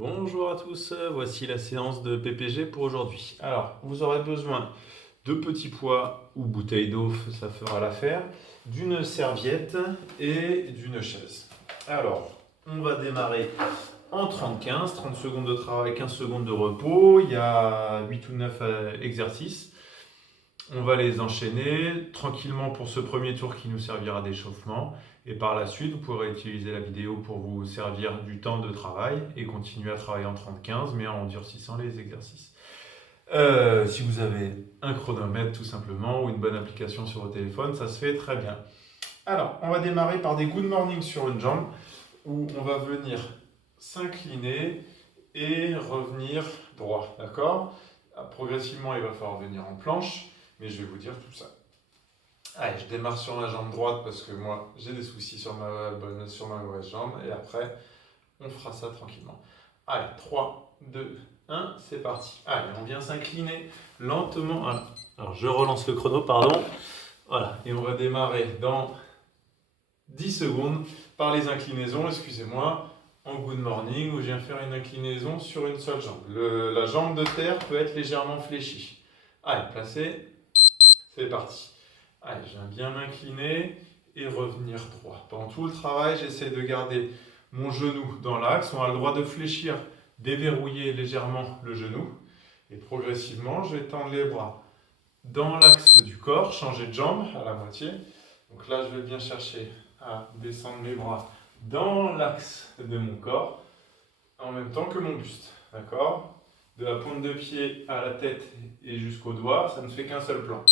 Bonjour à tous, voici la séance de PPG pour aujourd'hui. Alors, vous aurez besoin de petits pois ou bouteilles d'eau, ça fera l'affaire, d'une serviette et d'une chaise. Alors, on va démarrer en 30-15, 30 secondes de travail, 15 secondes de repos. Il y a 8 ou 9 exercices. On va les enchaîner tranquillement pour ce premier tour qui nous servira d'échauffement. Et par la suite, vous pourrez utiliser la vidéo pour vous servir du temps de travail et continuer à travailler en 30-15, mais en durcissant les exercices. Si vous avez un chronomètre tout simplement ou une bonne application sur votre téléphone, ça se fait très bien. Alors, on va démarrer par des good morning sur une jambe où on va venir s'incliner et revenir droit, d'accord? Progressivement, il va falloir venir en planche, mais je vais vous dire tout ça. Allez, je démarre sur ma jambe droite parce que moi, j'ai des soucis sur ma mauvaise jambe. Et après, on fera ça tranquillement. Allez, 3, 2, 1, c'est parti. Allez, on vient s'incliner lentement. Alors, je relance le chrono, pardon. Voilà, et on va démarrer dans 10 secondes par les inclinaisons, excusez-moi, en good morning, où je viens faire une inclinaison sur une seule jambe. La jambe de terre peut être légèrement fléchie. Allez, placez, c'est parti. Allez, je viens bien m'incliner et revenir droit. Pendant tout le travail, j'essaie de garder mon genou dans l'axe. On a le droit de fléchir, déverrouiller légèrement le genou. Et progressivement, je vais tendre les bras dans l'axe du corps, changer de jambe à la moitié. Donc là, je vais bien chercher à descendre mes bras dans l'axe de mon corps, en même temps que mon buste. D'accord? De la pointe de pied à la tête et jusqu'au doigt, ça ne fait qu'un seul plan.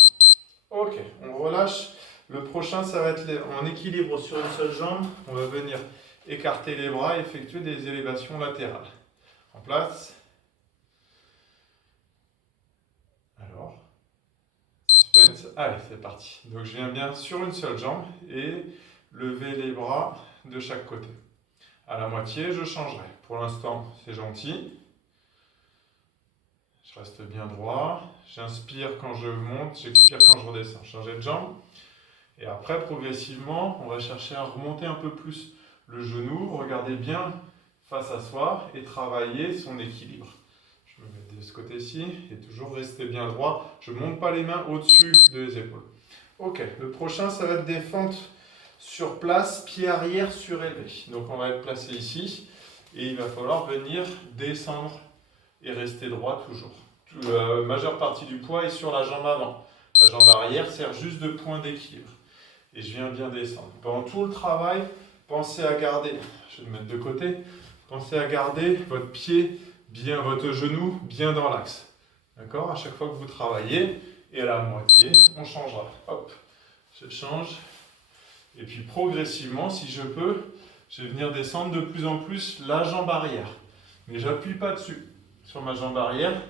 Ok, on relâche. Le prochain, ça va être en équilibre sur une seule jambe. On va venir écarter les bras et effectuer des élévations latérales. En place. Alors, suspense. Allez, c'est parti. Donc, je viens bien sur une seule jambe et lever les bras de chaque côté. À la moitié, je changerai. Pour l'instant, c'est gentil. Je reste bien droit, j'inspire quand je monte, j'expire quand je redescends. Changer de jambe. Et après, progressivement, on va chercher à remonter un peu plus le genou. Regardez bien face à soi et travailler son équilibre. Je me mets de ce côté-ci et toujours rester bien droit. Je ne monte pas les mains au-dessus des épaules. Ok, le prochain, ça va être des fentes sur place, pied arrière surélevé. Donc on va être placé ici et il va falloir venir descendre et rester droit toujours. La majeure partie du poids est sur la jambe avant. La jambe arrière sert juste de point d'équilibre. Et je viens bien descendre. Pendant tout le travail, pensez à garder, je vais le mettre de côté, pensez à garder votre pied bien, votre genou bien dans l'axe. D'accord? À chaque fois que vous travaillez, et à la moitié, on changera. Hop, je change. Et puis progressivement, si je peux, je vais venir descendre de plus en plus la jambe arrière. Mais j'appuie pas dessus. Sur ma jambe arrière,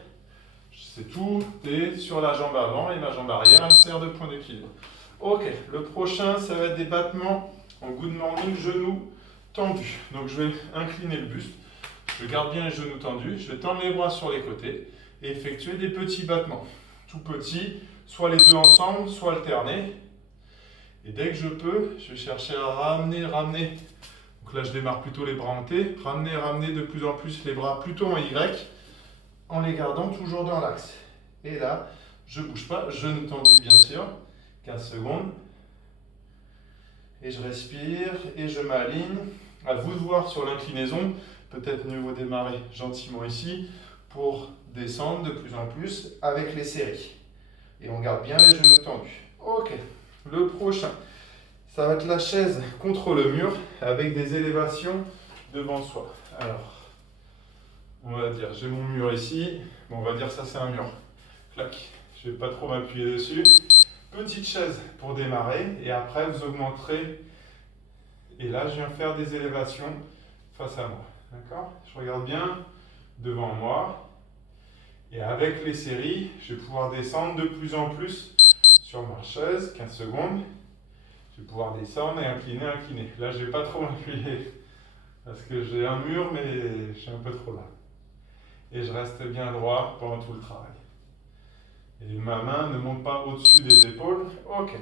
c'est tout est sur la jambe avant et ma jambe arrière, elle sert de point d'équilibre. Ok, le prochain, ça va être des battements en good morning, genoux tendus. Donc je vais incliner le buste, je garde bien les genoux tendus, je vais tendre les bras sur les côtés et effectuer des petits battements. Tout petits, soit les deux ensemble, soit alternés. Et dès que je peux, je vais chercher à ramener. Donc là, je démarre plutôt les bras en T, ramener de plus en plus les bras plutôt en Y, en les gardant toujours dans l'axe. Et là, je ne bouge pas, genou tendu bien sûr, 15 secondes. Et je respire et je m'aligne. À vous de voir sur l'inclinaison, peut-être mieux vous démarrer gentiment ici pour descendre de plus en plus avec les séries. Et on garde bien les genoux tendus. Ok, le prochain, ça va être la chaise contre le mur avec des élévations devant soi. Alors, on va dire, j'ai mon mur ici. Bon, on va dire ça, c'est un mur. Clac. Je ne vais pas trop m'appuyer dessus. Petite chaise pour démarrer. Et après, vous augmenterez. Et là, je viens faire des élévations face à moi. D'accord? Je regarde bien devant moi. Et avec les séries, je vais pouvoir descendre de plus en plus sur ma chaise. 15 secondes. Je vais pouvoir descendre et incliner. Là, je ne vais pas trop m'appuyer. Parce que j'ai un mur, mais je suis un peu trop là. Et je reste bien droit pendant tout le travail. Et ma main ne monte pas au-dessus des épaules. Ok.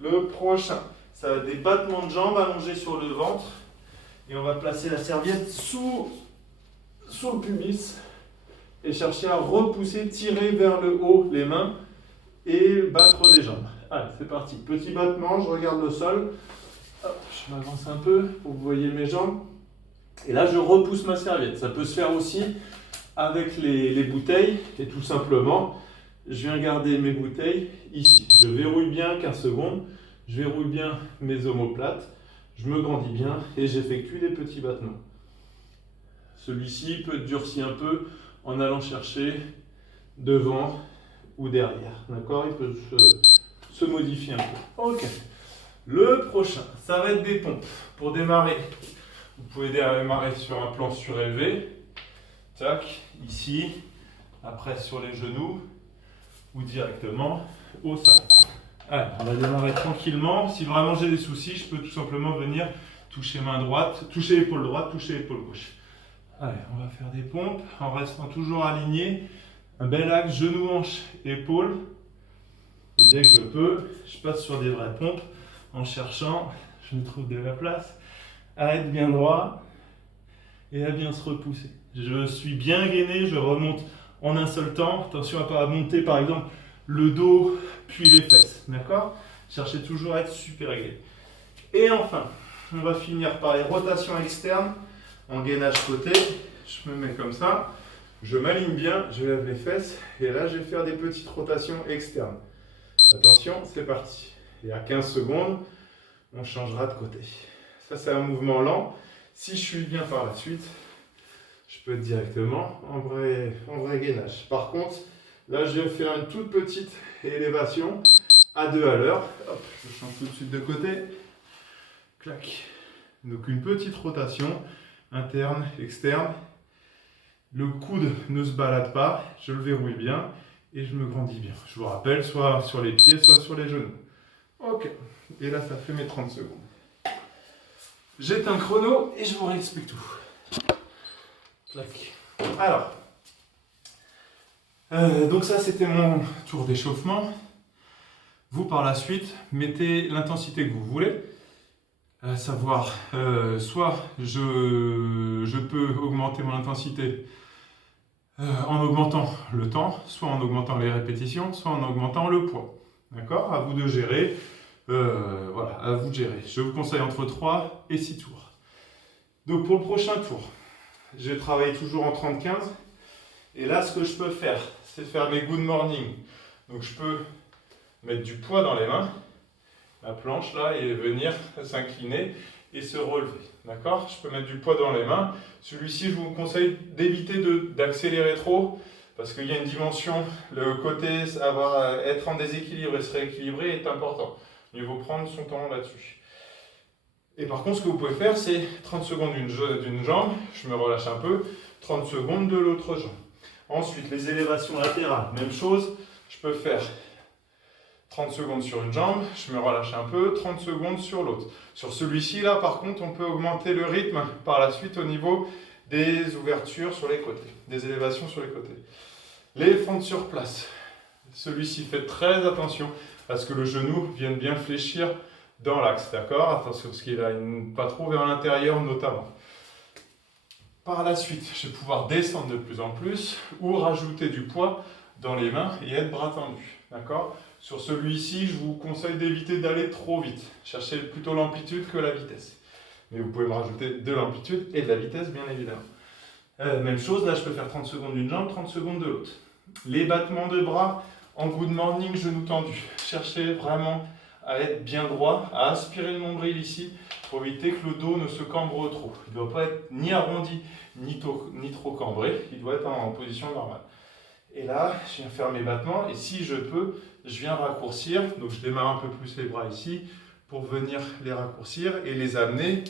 Le prochain, ça va être des battements de jambes allongés sur le ventre. Et on va placer la serviette sous sous le pubis et chercher à repousser, tirer vers le haut les mains et battre des jambes. Allez, c'est parti. Petit battement, je regarde le sol. Hop, je m'avance un peu pour que vous voyez mes jambes. Et là, je repousse ma serviette. Ça peut se faire aussi avec les bouteilles. Et tout simplement, je viens garder mes bouteilles ici. Je verrouille bien 15 secondes. Je verrouille bien mes omoplates. Je me grandis bien et j'effectue des petits battements. Celui-ci peut être durci un peu en allant chercher devant ou derrière. D'accord? Il peut se modifier un peu. Ok. Le prochain, ça va être des pompes. Pour démarrer, vous pouvez démarrer sur un plan surélevé. Tac, ici. Après sur les genoux ou directement au sol. Allez, on va démarrer tranquillement. Si vraiment j'ai des soucis, je peux tout simplement venir toucher main droite, toucher épaule droite, toucher épaule gauche. Allez, on va faire des pompes en restant toujours aligné. Un bel axe genou, hanche, épaule. Et dès que je peux, je passe sur des vraies pompes en cherchant, je me trouve de la place, à être bien droit et à bien se repousser. Je suis bien gainé, je remonte en un seul temps. Attention à ne pas monter par exemple le dos puis les fesses. D'accord? Cherchez toujours à être super gainé. Et enfin, on va finir par les rotations externes en gainage côté. Je me mets comme ça, je m'aligne bien, je lève les fesses et là je vais faire des petites rotations externes. Attention, c'est parti. Et à 15 secondes, on changera de côté. Ça, c'est un mouvement lent. Si je suis bien par la suite, je peux être directement en vrai gainage. Par contre, là, je vais faire une toute petite élévation à 2 à l'heure. Hop, je change tout de suite de côté. Clac. Donc, une petite rotation interne, externe. Le coude ne se balade pas. Je le verrouille bien. Et je me grandis bien. Je vous rappelle, soit sur les pieds, soit sur les genoux. Ok. Et là, ça fait mes 30 secondes. J'éteins un chrono et je vous réexplique tout. Clac. Alors. Donc ça, c'était mon tour d'échauffement. Vous, par la suite, mettez l'intensité que vous voulez. À savoir, soit je peux augmenter mon intensité en augmentant le temps, soit en augmentant les répétitions, soit en augmentant le poids. D'accord? À vous de gérer. Voilà, à vous de gérer. Je vous conseille entre 3 et 6 tours. Donc pour le prochain tour, je vais travailler toujours en 30-15. Et là, ce que je peux faire, c'est faire mes good morning. Donc je peux mettre du poids dans les mains, la planche là, et venir s'incliner et se relever. D'accord? Je peux mettre du poids dans les mains. Celui-ci, je vous conseille d'éviter d'accélérer trop parce qu'il y a une dimension, le côté être en déséquilibre et se rééquilibrer est important. Mieux vaut prendre son temps là-dessus. Et par contre, ce que vous pouvez faire, c'est 30 secondes d'une jambe, je me relâche un peu, 30 secondes de l'autre jambe. Ensuite, les élévations latérales, même chose, je peux faire 30 secondes sur une jambe, je me relâche un peu, 30 secondes sur l'autre. Sur celui-ci, là, par contre, on peut augmenter le rythme par la suite au niveau des ouvertures sur les côtés, des élévations sur les côtés. Les fentes sur place. Celui-ci, faites très attention à ce que le genou vienne bien fléchir dans l'axe, d'accord? Attention, parce qu'il a pas trop vers l'intérieur notamment. Par la suite, je vais pouvoir descendre de plus en plus ou rajouter du poids dans les mains et être bras tendus, d'accord? Sur celui-ci, je vous conseille d'éviter d'aller trop vite. Cherchez plutôt l'amplitude que la vitesse. Mais vous pouvez me rajouter de l'amplitude et de la vitesse, bien évidemment. Même chose, là, je peux faire 30 secondes d'une jambe, 30 secondes de l'autre. Les battements de bras en good morning, genoux tendus. Cherchez vraiment à être bien droit, à aspirer le nombril ici pour éviter que le dos ne se cambre trop. Il ne doit pas être ni arrondi ni trop cambré, il doit être en position normale. Et là, je viens faire mes battements et si je peux, je viens raccourcir. Donc je démarre un peu plus les bras ici pour venir les raccourcir et les amener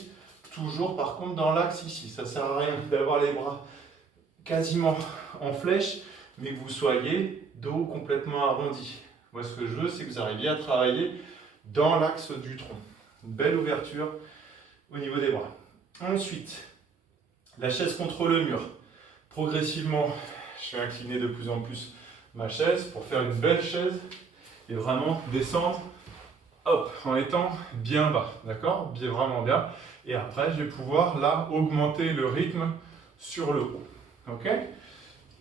toujours par contre dans l'axe ici. Ça ne sert à rien d'avoir les bras quasiment en flèche, mais que vous soyez dos complètement arrondi. Moi, ce que je veux, c'est que vous arriviez à travailler dans l'axe du tronc. Une belle ouverture au niveau des bras. Ensuite, la chaise contre le mur. Progressivement, je vais incliner de plus en plus ma chaise pour faire une belle chaise et vraiment descendre hop, en étant bien bas. D'accord? Bien, vraiment bien. Et après, je vais pouvoir là augmenter le rythme sur le haut. Ok.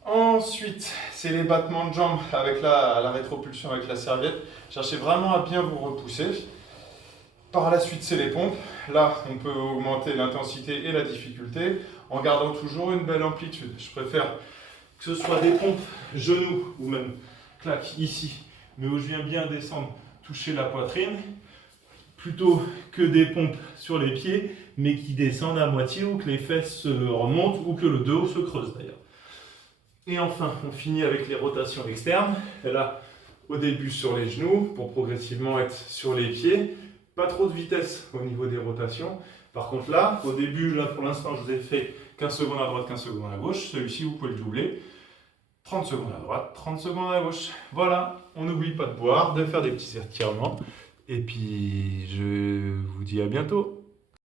Ensuite, c'est les battements de jambes avec la rétropulsion avec la serviette. Cherchez vraiment à bien vous repousser. Par la suite, c'est les pompes. Là, on peut augmenter l'intensité et la difficulté en gardant toujours une belle amplitude. Je préfère que ce soit des pompes genoux ou même clac ici, mais où je viens bien descendre, toucher la poitrine, plutôt que des pompes sur les pieds, mais qui descendent à moitié ou que les fesses se remontent ou que le dos se creuse d'ailleurs. Et enfin, on finit avec les rotations externes. Et là, au début sur les genoux, pour progressivement être sur les pieds. Pas trop de vitesse au niveau des rotations. Par contre là, au début, là pour l'instant, je vous ai fait 15 secondes à droite, 15 secondes à gauche. Celui-ci, vous pouvez le doubler. 30 secondes à droite, 30 secondes à gauche. Voilà, on n'oublie pas de boire, de faire des petits étirements. Et puis, je vous dis à bientôt.